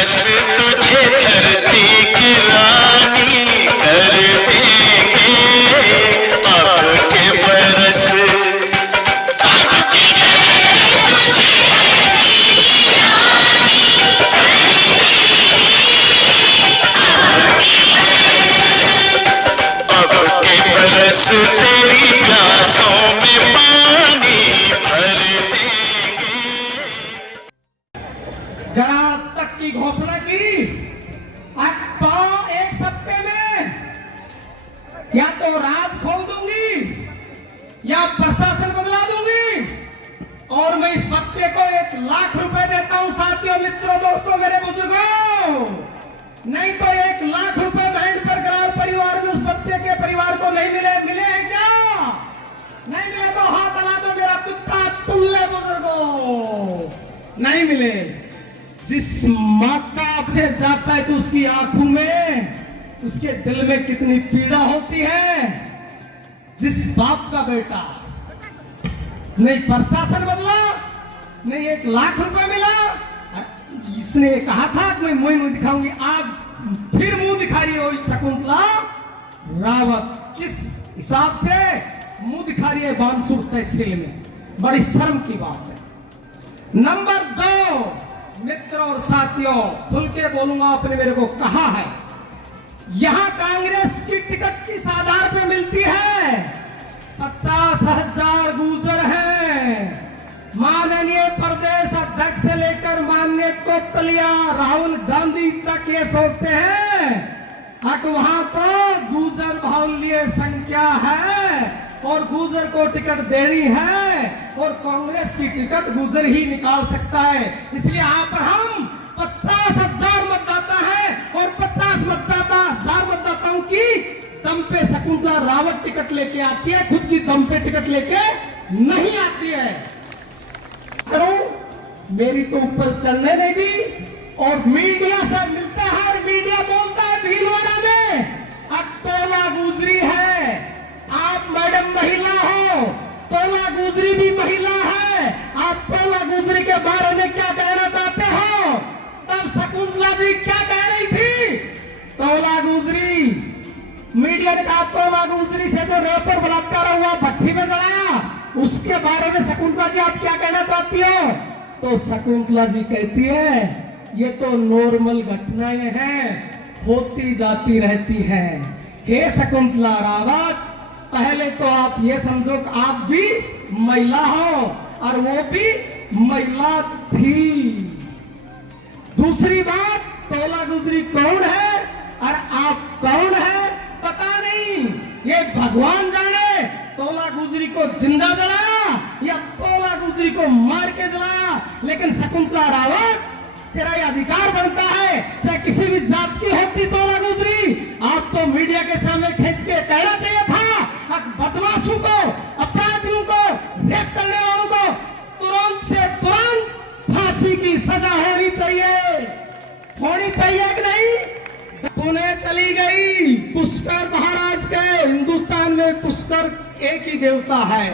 बरस तुझे धरती की रानी कर देंगे, आपके बरस अब के बरस तेरी प्यासों में पानी भर देंगे। जरा तक की घोषणा की एक सप्ते में या तो राज खोल दूंगी या प्रशासन बदला दूंगी, और मैं इस बच्चे को 1 लाख रुपए देता हूं। साथियों, मित्रों, दोस्तों, मेरे बुजुर्गों, नहीं तो 1 लाख रुपए बैंड पर ग्राम परिवार में उस बच्चे के परिवार को नहीं मिले हैं क्या? नहीं मिले तो हाथ हला दो मेरा कुत्ता तुल्ले बुजुर्गों, नहीं मिले। जिस माता से जाता है तो उसकी आंखों में, उसके दिल में कितनी पीड़ा होती है। जिस बाप का बेटा नहीं प्रशासन बदला, नहीं 1 लाख रुपए मिला, इसने कहा था कि मैं मुंह दिखाऊंगी, आज फिर मुंह दिखा रही हो शकुंतला रावत। किस हिसाब से मुंह दिखा रही है बानसूर तहसील में, बड़ी शर्म की बात है। नंबर 2, मित्रों और साथियों, खुल के बोलूंगा, आपने मेरे को कहा है यहां कांग्रेस की टिकट किस आधार पे मिलती है? 50,000 गुर्जर हैं। माननीय प्रदेश अध्यक्ष से लेकर माननीय कोटलिया राहुल गांधी तक ये सोचते हैं कि वहां तो गुर्जर बाहुल्य संख्या है और गुर्जर को टिकट देनी है, और कांग्रेस की टिकट गुर्जर ही निकाल सकता है। इसलिए यहाँ पर हम 50,000 मतदाता है और 50 मतदाताओं की दम पे शकुंतला रावत टिकट लेके आती है, खुद की दम पे टिकट लेके नहीं आती है। मेरी तो ऊपर चलने नहीं दी, और मीडिया से मिलता है और मीडिया बोलता है भीलवाड़ा में अब तोला गुजरी है। आप मैडम महिला हो, तोला गुजरी भी महिला है, आप तोला गुजरी के बारे में क्या कहना चाहते हो? तब शकुंतला जी क्या कह रही थी? तोला गुजरी, मीडिया ने कहा तोला गुजरी से जो रेपर बलात्कार हुआ भट्टी में जलाया, उसके बारे में शकुंतला जी आप क्या कहना चाहती हो? तो शकुंतला जी कहती है ये तो नॉर्मल घटनाएं हैं, होती जाती रहती हैं। हे शकुंतला रावत, पहले तो आप ये समझो कि आप भी महिला हो और वो भी महिला थी। दूसरी बात, तोला गुजरी कौन है और आप कौन है पता नहीं, ये भगवान जाने। तोला गुजरी को जिंदा जलाया या तोला गुजरी को मार के जलाया, लेकिन शकुंतला रावत, तेरा ये अधिकार बनता है, चाहे किसी भी जात की होती तोला गुजरी, आप तो मीडिया के सामने खींच के कहना चाहिए था बदमाशों को, अपराधियों को, रेप करने वालों को तुरंत से तुरंत फांसी की सजा होनी चाहिए कि नहीं? पुणे चली गई पुष्कर महाराज के। हिंदुस्तान में पुष्कर एक ही देवता है।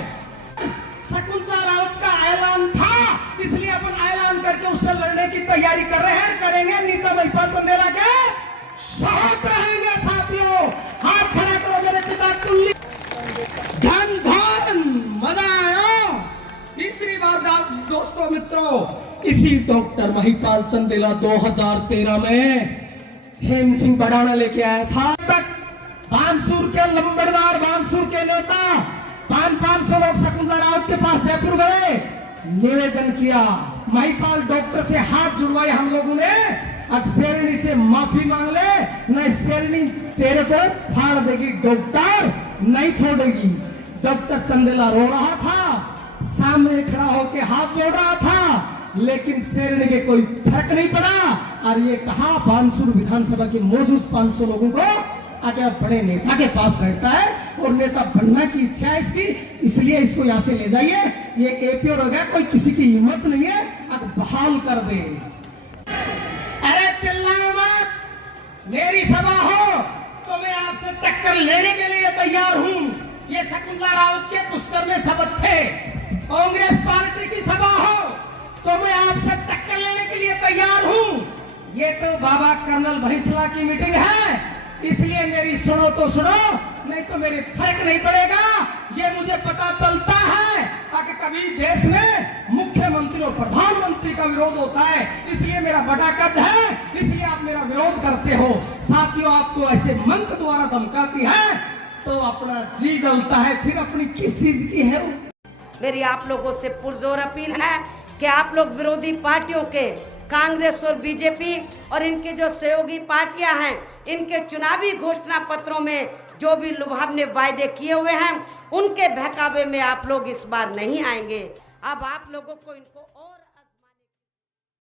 शकुंतला रावत का ऐलान था, इसलिए अपन ऐलान करके उससे लड़ने की तैयारी कर रहे हैं, करेंगे। नीता महिपाल चंदेला के साथ रहेंगे। साथियों, हाथ खड़ा करो मेरे पिता तुल्य। धन धन मजा आया। तीसरी बार दोस्तों, मित्रों, इसी डॉक्टर महिपाल चंदेला 2013 में हेम सिंह बढ़ाना लेके आया था। तक बानसूर के लंबड़दार, बानसूर के नेता 500 लोग शकुंतला रावत के पास जयपुर गए, निवेदन किया, महिपाल डॉक्टर से हाथ जुड़वाए हम लोगों ने, अब शेरनी से माफी मांग ले, नहीं शेरनी तेरे को फाड़ देगी, डॉक्टर नहीं छोड़ेगी। डॉक्टर चंदेला रो रहा था, सामने खड़ा होकर हाथ जोड़ रहा था, लेकिन शेरनी के कोई फर्क नहीं पड़ा। और ये कहा बानसूर विधानसभा के मौजूद 500 लोगों को आगे बड़े नेता के पास बैठता है और नेता बनना की इच्छा है इसकी, इसलिए इसको यहाँ से ले जाइए, ये एपीओ हो गया, कोई किसी की हिम्मत नहीं है, अब बहाल कर दे। अरे चिल्लाओ मत, मेरी सभा हो तो मैं आपसे टक्कर लेने के लिए तैयार हूँ। ये शकुंतला रावत के पुष्कर में शपथ थे। कांग्रेस पार्टी की सभा हो तो मैं आपसे टक्कर लेने के लिए तैयार हूँ। ये तो बाबा कर्नल भैंसला की मीटिंग है, इसलिए मेरी सुनो तो सुनो, नहीं तो मेरे फर्क नहीं पड़ेगा। ये मुझे पता चलता है कि कभी देश में मुख्यमंत्री और प्रधानमंत्री का विरोध होता है, इसलिए मेरा बड़ा कद है, इसलिए आप मेरा विरोध करते हो। साथियों, आपको ऐसे मंच द्वारा धमकाती है तो अपना जी जलता है, फिर अपनी किस चीज की है वो? मेरी आप लोगों से पुरजोर अपील है कि आप लोग विरोधी पार्टियों के, कांग्रेस और बीजेपी और इनके जो सहयोगी पार्टियां हैं, इनके चुनावी घोषणा पत्रों में जो भी लुभावने वायदे किए हुए हैं, उनके बहकावे में आप लोग इस बार नहीं आएंगे। अब आप लोगों को इनको